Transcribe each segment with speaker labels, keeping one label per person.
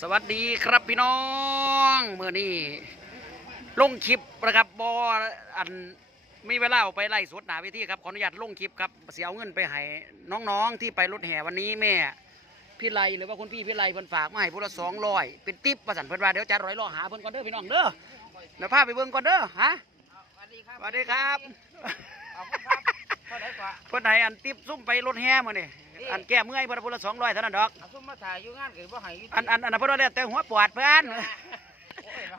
Speaker 1: สวัสดีครับพี่น้องเมื่อนี้ลงคลิปนะครับบออันมีเวลาออกไปไล่สดหนาเวทีครับขออนุญาตลงคลิปครับเสียเอาเงินไปให้น้องๆที่ไปรถแห่วันนี้แม่พี่ไลหรือว่าคุณพี่พี่ไลเพิ่นฝากมาให้พุละสองร้อยเป็นติ๊บประสันเพิ่นว่าเดี๋ยวจะร้อยล่อหาเพิ่นก่อนเด้อพี่น้องเด้อเดี๋ยวพาไปเบิ่งก่อนเด้อฮะ
Speaker 2: สวัสดีครับ
Speaker 1: สวัสดีครับ
Speaker 2: ขอบคุณครับเท่าไหร่กว่า
Speaker 1: เพิ่นให้อันติ๊บซุ่มไปรถแห่มื้อนี่ อันแก้เมื่อยเพิ่นพุละสองร้อยเท่านั้นดอก
Speaker 2: เอาซุ่มมาถ่ายอยู่งานก็บ่ให้อยู่
Speaker 1: อันอันอันนั้นเพิ่นว่าแล้วแต่หัวปวดเพื่อน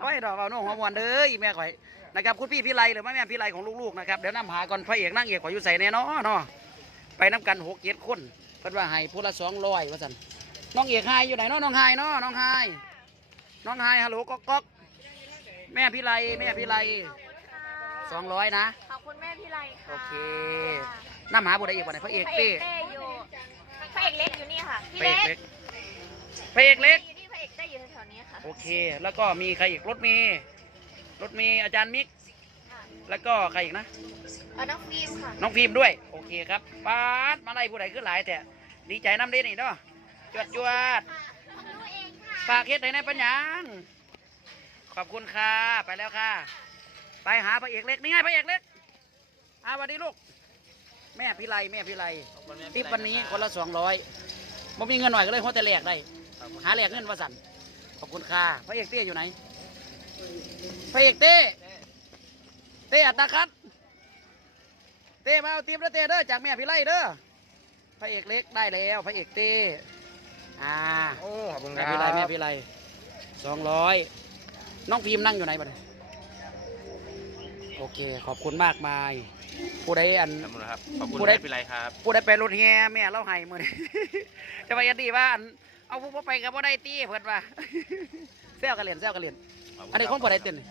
Speaker 2: โอ้ยเนาะ
Speaker 1: ไว้ดอกเอาโน่หัวมวนเด้ออีแม่ข่อยนะครับคุณพี่พี่ไลหรือแม่แม่พี่ไลของลูกๆนะครับเดี๋ยวนํหาก่อนพระเอกนางเอกข่อยอยู่ใส่แน่เนอนเนาะไปน้ำกันหกเจ็ดคนเพิ่นว่าให้ผู้ละสองร้อยว่าซั่นน้องเอกไฮอยู่ไหนเนาะน้องไฮเนาะน้องไฮน้องไฮฮัลโหลก๊อกก๊อกแม่พี่ไลแม่พี่ไลสองร้อยนะ
Speaker 3: ขอบคุณแม่พี่ไลค่ะ
Speaker 1: โอเคน้ำหาบุตรเอกบ่ไหนพระเอก
Speaker 3: พระเอ
Speaker 1: เต้
Speaker 3: กเต้อยู่พ ระเอกเล็กอยู่นี่ค่ะ
Speaker 1: พ
Speaker 3: พี่
Speaker 1: ระเอก
Speaker 3: เล็
Speaker 1: เล็
Speaker 3: ก
Speaker 1: กพระเอกเล็ก
Speaker 3: อยู่นี่พระเอกเต้อยู่แถวๆนี้ค่ะ
Speaker 1: โอเค แล้วก็มีใครอีกรถเมีรถเมีอาจารย์มิกแล้วก็ใครอีกนะ
Speaker 3: เออน้องฟิล์มค่ะ
Speaker 1: น้องฟิล์มด้วย โอเคครับปาดมาไล่ผู้ใดขึ้นหลายแต่ดีใจน้ำเด้นี่เนาะจวดจวดฝากเฮ็ดให้ในปัญญางขอบคุณค่ะ ไปแล้วค่ะ ไปหาพระเอกเล็ก นี่ไงพระเอกเล็กอาสวัสดีลูก แม่พี่ไลแม่พี่ไลทิปวันนี้คนละสองร้อยบ่มีเงินหน่อยก็เลยหัวแต่แหลกได้หาแหลกเงินวาสันขอบคุณค่ะพระเอกเต้อยู่ไหนพระเอกเต้เต้อัตคัดเต้มาเอาทีมแล้วเต้เด้อจากแม่พี่ไล่เด้อพระเอกเล็กได้แล้วพระเอกเต้อ่า
Speaker 2: โอ้ขอบคุณค
Speaker 1: แม่
Speaker 2: รับ
Speaker 1: พี่ไล่แม่พี่ไล่สองร้อยน้องพิมพ์นั่งอยู่ไหนบ้าง โอเค ขอบคุณมากมาย ผู้ใดอัน
Speaker 4: ขอบคุณครับขอบคุณ
Speaker 1: ผู้ใด
Speaker 4: แม่พิไลครับ
Speaker 1: ผู้ใดไปรถแห่แม่เราให้มือนี้ จะไปยันดีว่าอันเอาผู้บ่ไปกับบ่ได้ตีเพิ่นว่า แซวกันเล่นแซวกันเล่นอันนี้ของผู้ใดเต้นนี่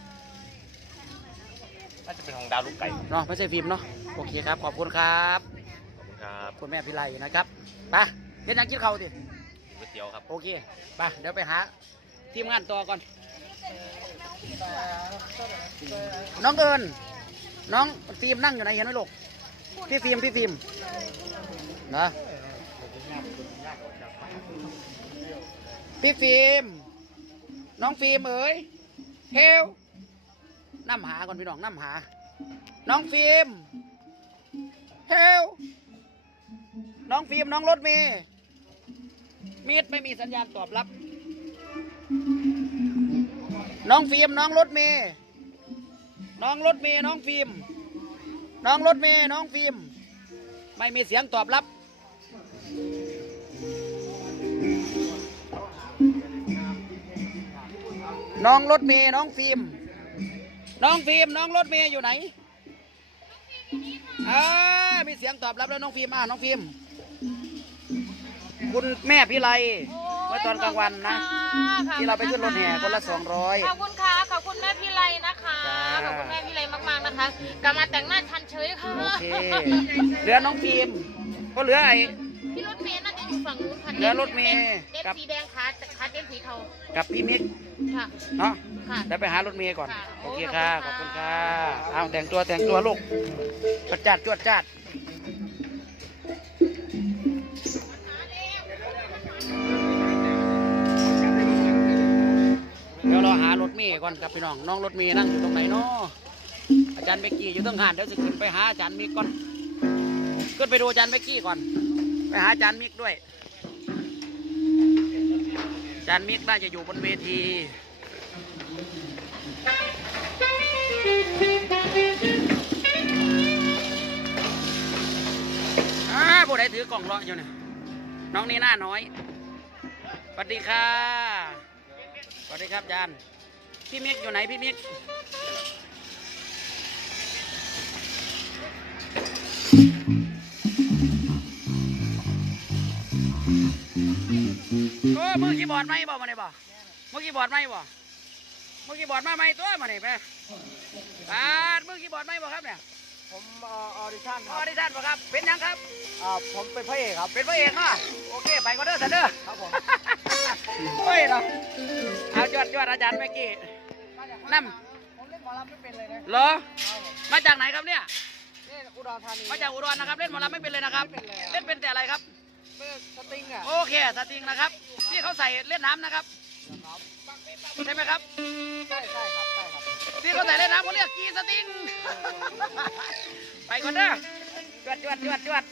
Speaker 4: น่าจะเป็นของดาวลูกไก่
Speaker 1: เนาะไม่ใช่ฟิล์มเนาะโอเคครับ ขอบคุณครับ
Speaker 4: ขอบคุณครับ
Speaker 1: คุณแม่พี่ไล่นะครับไปเฮ็ดหยังกินข้าวดิ
Speaker 4: ก๋วยเตี๋ยวครับ
Speaker 1: โอเคไปเดี๋ยวไปหาทีมงานต่อก่อน น้องเอิญน้องฟิล์มนั่งอยู่ไหนเห็นไหมลูกพี่ฟิล์มพี่ฟิล์มนะพี่ฟิล์มน้องฟิล์มเอ๋ยเฮลน้ำหาก่อนพี่น้องน้ำหา น้องฟิล์มเฮลน้องฟิล์มน้องรถเมย์มีดไม่มีสัญญาณตอบรับ น้องฟิล์มน้องรถเมย์น้องรถเมย์น้องฟิล์มน้องรถเมย์น้องฟิล์มไม่มีเสียงตอบรับ น้องรถเมย์น้องฟิล์มน้องฟิล์มน้องรถเมย์อยู่ไหนอ่ามีเสียงตอบรับแล้วน้องฟิล์มอ่าน้องฟิล์มคุณแม่พี่ไลเมื่อตอนกลางวันนะที่เราไปขึ้นรถแห่คนละสองร้อย
Speaker 3: ขอบคุณค่ะ ขอบคุณแม่พี่ไลนะคะ
Speaker 1: จ้า
Speaker 3: ขอบคุณแม่พี่ไลมากๆนะคะ กลับมาแต่งหน้าทันเฉยค่ะ
Speaker 1: โอเค เหลือน้องฟิล์มก็เหลือไอ้
Speaker 3: พี่รถเมย์น่าจะอยู่ฝั่งนู้นค่ะ
Speaker 1: เหลือรถเมย์
Speaker 3: เต็น
Speaker 1: กับ
Speaker 3: ท์สีแดงขาขาเต็นท์สีเทา
Speaker 1: กับพี่มิก
Speaker 3: ค่ะ
Speaker 1: เนาะ
Speaker 3: ค่ะ
Speaker 1: เดี๋ยวไปหารถเมย์ก่อน
Speaker 3: ค่ะ
Speaker 1: โอเคค่ะขอบคุณค่ะเอาแต่งตัวแต่งตัวลูกประจัดจวดจัดเดี๋ เราหารถเมย์ก่อนครับพี่น้องน้องรถเมย์นั่งอยู่ตรงไหนเนาะอาจารย์เบกกี้อยู่ตั้งหานเดี๋ยวจะขึ้นไปหาอาจารย์มิกก่อนขึ้นไปดูอาจารย์เบกกี้ก่อน ไปหาอาจารย์มิกด้วยอาจารย์มิกน่าจะอยู่บนเวทีผู้ใดถือกล่องเลาะอยู่เนี่ยน้องนี่หน้าน้อยสวัสดีค่ะสวัสดีครับอาจารย์ พี่มิกอยู่ไหนพี่มิกโอ้มือคีย์บอร์ดไหมบ่มาเนี่ยบ่มือคีย์บอร์ดไหมบ่มือคีย์บอร์ดมาไหมตัวมาเนี่ยไปปาดมือคีย์บอร์ดไหมบ่ครับเนี่ย
Speaker 2: ผมเอ่อออดิชั่นค
Speaker 1: อ
Speaker 2: รับ
Speaker 1: อดิชั่นบ่ครับ เป็นหยังครับ
Speaker 2: อ่าผมเป็นพระเอกครับ
Speaker 1: เป็นพระเอกเนาะโอเค ไปก็เด้อสันเด้อ
Speaker 2: ครับผม
Speaker 1: โอ้ยเนาะเอาจวดจวดอาจารย์เมื่อกี้ นั่ม
Speaker 2: ผมเล่นหมอลำไม่เป็นเลยนะ
Speaker 1: เหรอ มาจากไหนครับเนี่ย
Speaker 2: นี่อุดรธานี
Speaker 1: มาจากอุดรนะครับ เล่นหมอลำไม่เป็นเลยนะครับ
Speaker 2: ไม่เป็นเลยอะ
Speaker 1: เล่นเป็นแต่อะไรครับ
Speaker 2: เป็นสตริงอะ
Speaker 1: โอเคสตริงนะครับที่เขาใส่เล่นน้ำนะครับ
Speaker 2: ครับ
Speaker 1: ใช่ไหมครับ
Speaker 2: ใช่ใช่ครับใช่ครับ
Speaker 1: ที่เขาใส่เล่นน้ำเขาเรียกกีสติง ไปก่อนเด้อจวดจวดจวดจวด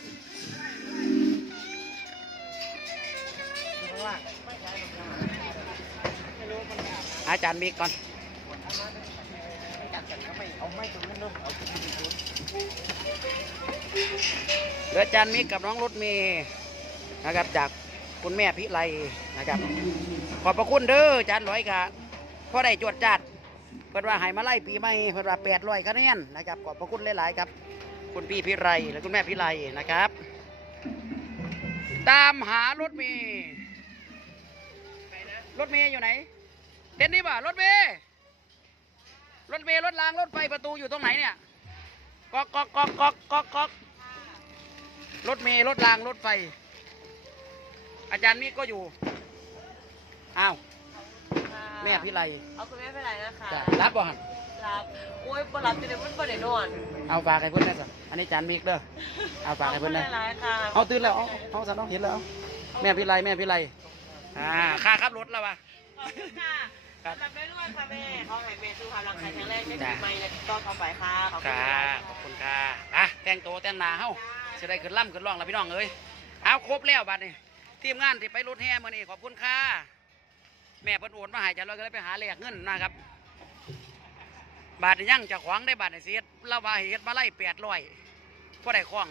Speaker 2: ข้างล่างไม่ใช่ไม่รู้มันไม่อาบน้
Speaker 1: อาจารย์บิ๊กก่อนำ
Speaker 2: ไม่จัดกันก็ไม่เอาไม่ตรงนั้นเนอะเอาตรงนี้ตรงนู้น
Speaker 1: เห ลืออาจารย์มิกกับน้องรถเมย์นะครับจากคุณแม่พิไลนะครับ ขอบพระคุณเด้ออาจารย์ร้อยกะพอได้จวดจัดเพิ่นว่าให้มาไล่ปีใหม่เพิ่นว่าแปดร้อยคะแนนนะครับขอบพระคุณหลายๆครับ คุณพี่พิไรและคุณแม่พิไลนะครับ ตามหารถเมย์รถเมย์อยู่ไหนเด่นนี่ป่ะรถเมย์รถเมย์รถรางรถไฟประตูอยู่ตรงไหนเนี่ยกอกก๊อกก๊อกก๊อกก๊อกก๊อก รถเมย์รถรางรถไฟ อาจารย์มิกก็อยู่ อ้าว แม่พิไล
Speaker 3: เอาคุณแม่ไปไหนนะคะ
Speaker 1: จะรับบ่หัน
Speaker 3: รับโอ้ยบ่รับจะได้มันบ่ได้นอน
Speaker 1: เอาฝากให้เพื่อนได้สิอันนี้อาจารย์มิกเด้อเอาฝากให้เพื่อนได้
Speaker 3: ขบคุณหลายๆค่ะ
Speaker 1: เอาตื่นแล้วเอาเอาสันเอาเห็นแล้วเอาแม่พิไลแม่พิไลอ่าค่าขับรถแล้ววะ
Speaker 3: ขอบคุณค่ะ
Speaker 1: ครับ
Speaker 3: สำหรับแม่รวยค่ะแม่ขอให้แม่สุขภาพร่างกายแข็งแรงได้
Speaker 1: จ้ะ
Speaker 3: ปีใหม่และติดต่อต่อไปค่ะขอบคุณ
Speaker 1: ค่ะ
Speaker 3: ค่ะ
Speaker 1: ขอบคุณค่ะอะแต่งตัวแต่งหน้าเฮ้า จะได้ขึ้นล่ำขึ้นร่องแล้วพี่น้องเอ้ยเอาครบแล้วบัดนี้ทีมงานที่ไปรถแห่มื่อนี้ขอบคุณค่ะแม่เพิ่นโอนมาใหายจันเราก็เลยไปหาแลกเงินนะครับ บาทนี่ยังจะขวางได้บาทในเสียเราว่าเฮ็ดมาไล่แปดร้อยก็ได้ของ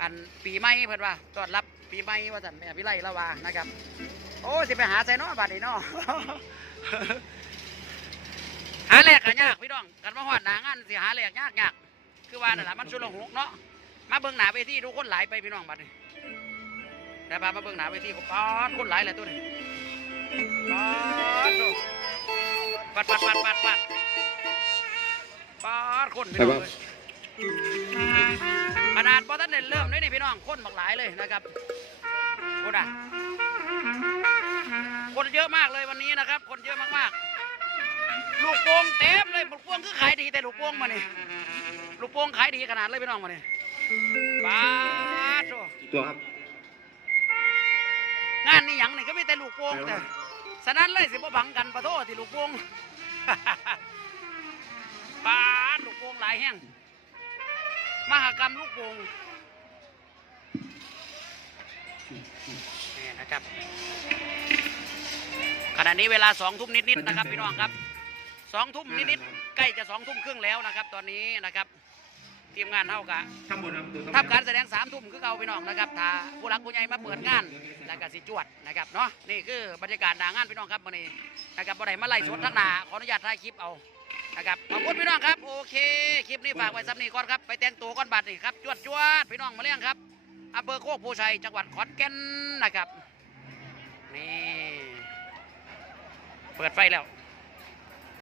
Speaker 1: อันปีใหม่เพิ่นว่าต้อนรับปีใหม่ว่าสันแม่พี่ไล่ละว่านะครับ โอ้สิไปหาใส่เนาะบาทนี่เนาะ หาแหลกก็ยากพี่น้องกันมาหอดหนางานสิหาแหลกยากยากคือว่านั่นแหละมันชุลมุนเนาะ มาเบิ่งหนาเวทีดูคนหลายไปพี่น้องบัดนี้แต่พามาเบิ่งหนาเวทีก็ปอดคนหลายแหละตัวนี้ปอดดูปัดปัดปัดปัดปัดปอดคนพี่น้องเลยขนาดพอท่านเด่นเริ่มเลยนี่พี่น้องคนบักหลายเลยนะครับคนอะคนเยอะมากเลยวันนี้นะครับ คนเยอะมากๆ ลูกโป่งเต็มเลยลูกโป่งคือขายดีแต่ลูกโป่งมานี่ลูกโป่งขายดีขนาดเลยพี่น้องมานี่ ป้าดโถ
Speaker 4: ตัวครับ
Speaker 1: งานนี่หยังนี่ก็มีแต่ลูกโป่งแต่ฉะนั้นเลยสิบ่บังกันปะโทษที่ลูกโป่ง ป้าดลูกโป่งหลายแห้งมหากรรมลูกโป่งนี่นะครับ ขณะนี้เวลาสองทุ่มนิดๆนะครับพี่น้องครับสองทุ่มนิดๆใกล้จะสองทุ่มครึ่งแล้วนะครับ ตอนนี้นะครับ ทีมงานเท่ากับ
Speaker 4: ข้างบนครับ
Speaker 1: ทำการแสดงสามทุ่มคือเก่าพี่น้องนะครับถ้าผู้หลักผู้ใหญ่มาเปิดงานแล้วก็สิจวดนะครับเนาะนี่คือบรรยากาศหนางานพี่น้องครับวันนี้นะครับบ่ได้มาไล่สดทั้งหนาขออนุญาตถ่ายคลิปเอานะครับขอบคุณพี่น้องครับโอเคคลิปนี้ฝากไว้ซ้ำนี้ก่อนครับไปแต่งตัวก่อนบัดนี่ครับจวดจวดพี่น้องมาเลี้ยงครับอำเภอโคกโพชัยจังหวัดขอนแก่นนะครับนี่เปิดไฟแล้ว